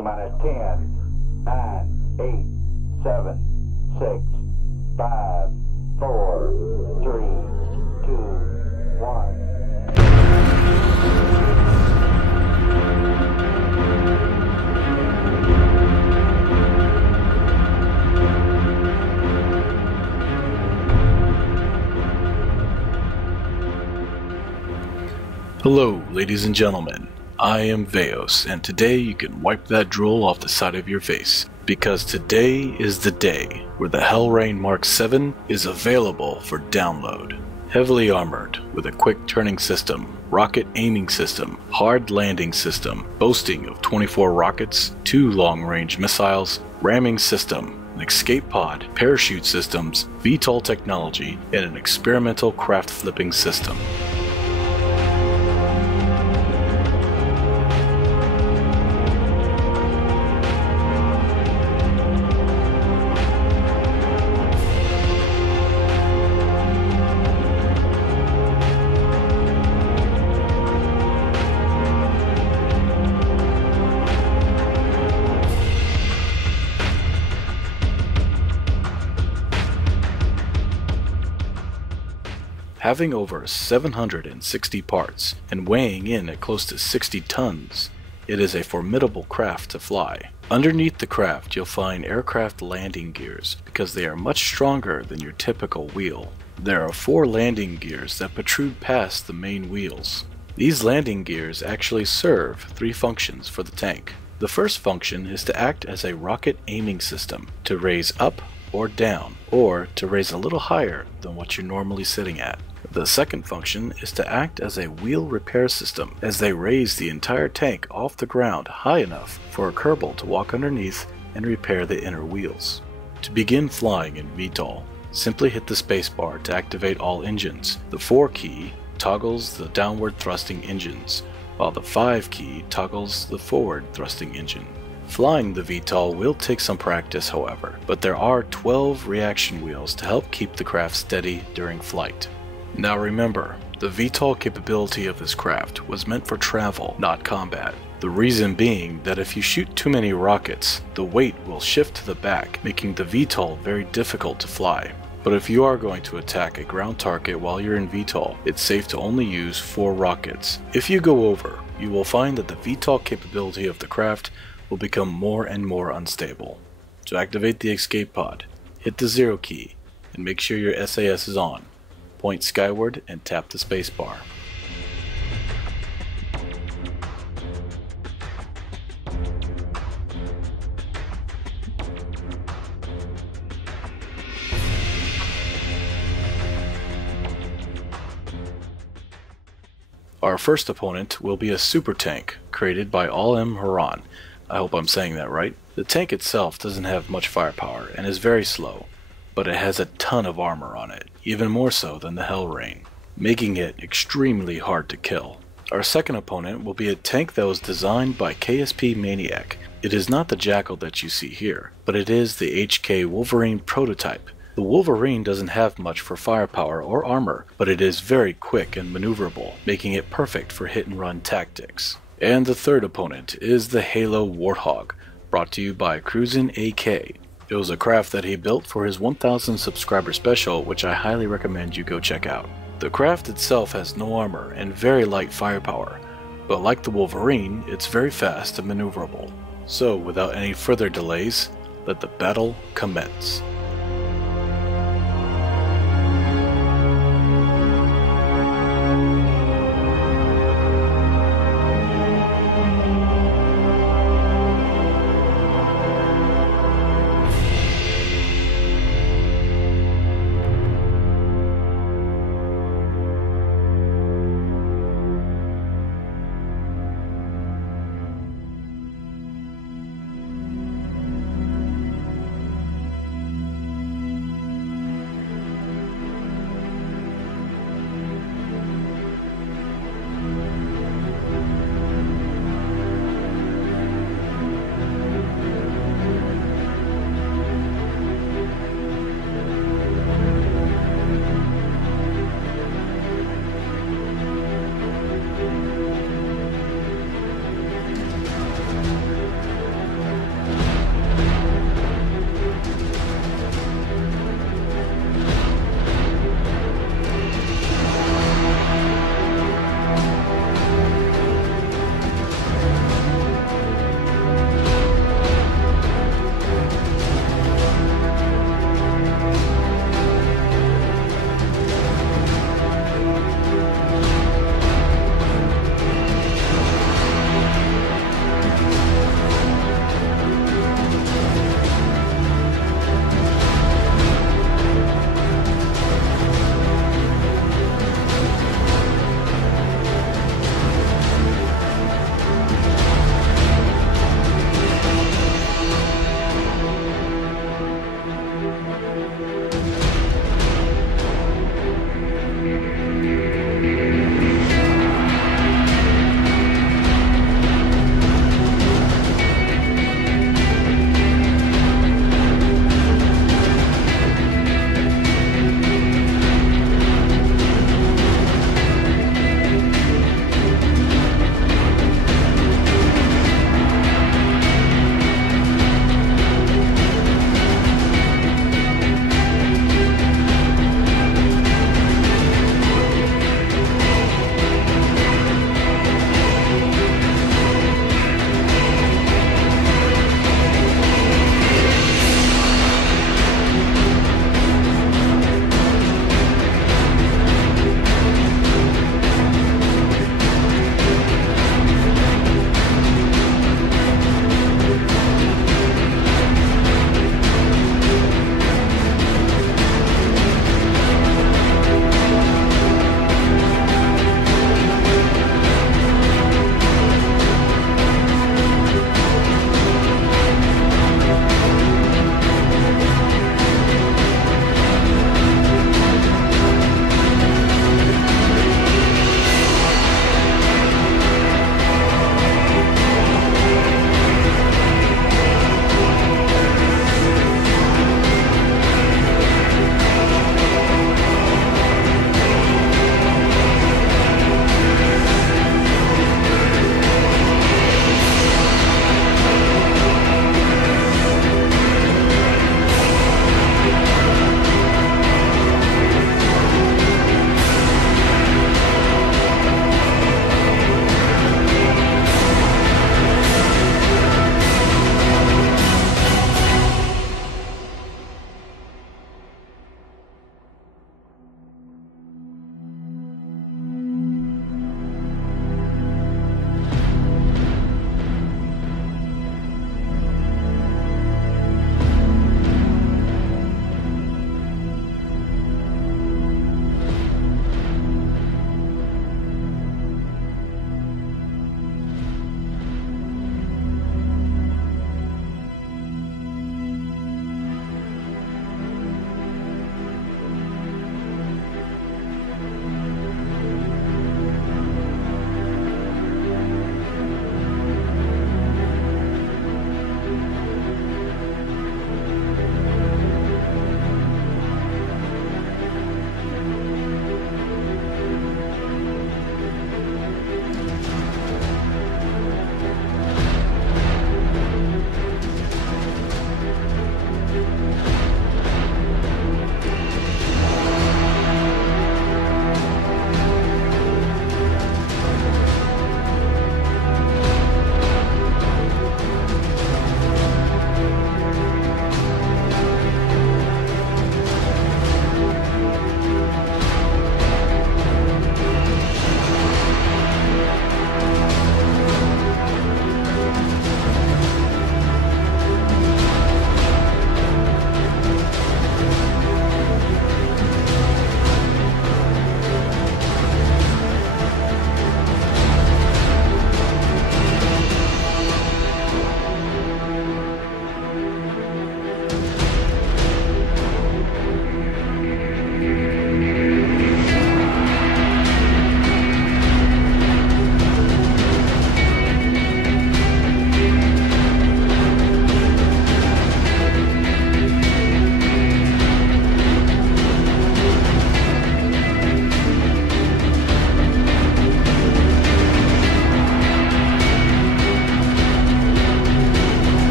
Minus 10, 9, 8, 7, 6, 5, 4, 3, 2, 1. Hello, ladies and gentlemen. I am Vaos, and today you can wipe that drool off the side of your face, because today is the day where the Hellrain Mark 7 is available for download. Heavily armored, with a quick turning system, rocket aiming system, hard landing system, boasting of 24 rockets, 2 long-range missiles, ramming system, an escape pod, parachute systems, VTOL technology, and an experimental craft flipping system. Having over 760 parts and weighing in at close to 60 tons, it is a formidable craft to fly. Underneath the craft you'll find aircraft landing gears because they are much stronger than your typical wheel. There are 4 landing gears that protrude past the main wheels. These landing gears actually serve 3 functions for the tank. The first function is to act as a rocket aiming system, to raise up or down, or to raise a little higher than what you're normally sitting at. The second function is to act as a wheel repair system, as they raise the entire tank off the ground high enough for a Kerbal to walk underneath and repair the inner wheels. To begin flying in VTOL, simply hit the spacebar to activate all engines. The 4 key toggles the downward thrusting engines, while the 5 key toggles the forward thrusting engine. Flying the VTOL will take some practice, however, but there are 12 reaction wheels to help keep the craft steady during flight. Now remember, the VTOL capability of this craft was meant for travel, not combat. The reason being that if you shoot too many rockets, the weight will shift to the back, making the VTOL very difficult to fly. But if you are going to attack a ground target while you're in VTOL, it's safe to only use 4 rockets. If you go over, you will find that the VTOL capability of the craft will become more and more unstable. To activate the escape pod, hit the 0 key and make sure your SAS is on. Point skyward and tap the spacebar. Our first opponent will be a super tank created by Al-M Haran. I hope I'm saying that right. The tank itself doesn't have much firepower and is very slow, but it has a ton of armor on it, even more so than the Hellrain, making it extremely hard to kill. Our second opponent will be a tank that was designed by KSP Maniac. It is not the Jackal that you see here, but it is the HK Wolverine prototype. The Wolverine doesn't have much for firepower or armor, but it is very quick and maneuverable, making it perfect for hit-and-run tactics. And the third opponent is the Halo Warthog, brought to you by Cruisin' AK. It was a craft that he built for his 1000 subscriber special, which I highly recommend you go check out. The craft itself has no armor and very light firepower, but like the Wolverine, it's very fast and maneuverable. So without any further delays, let the battle commence.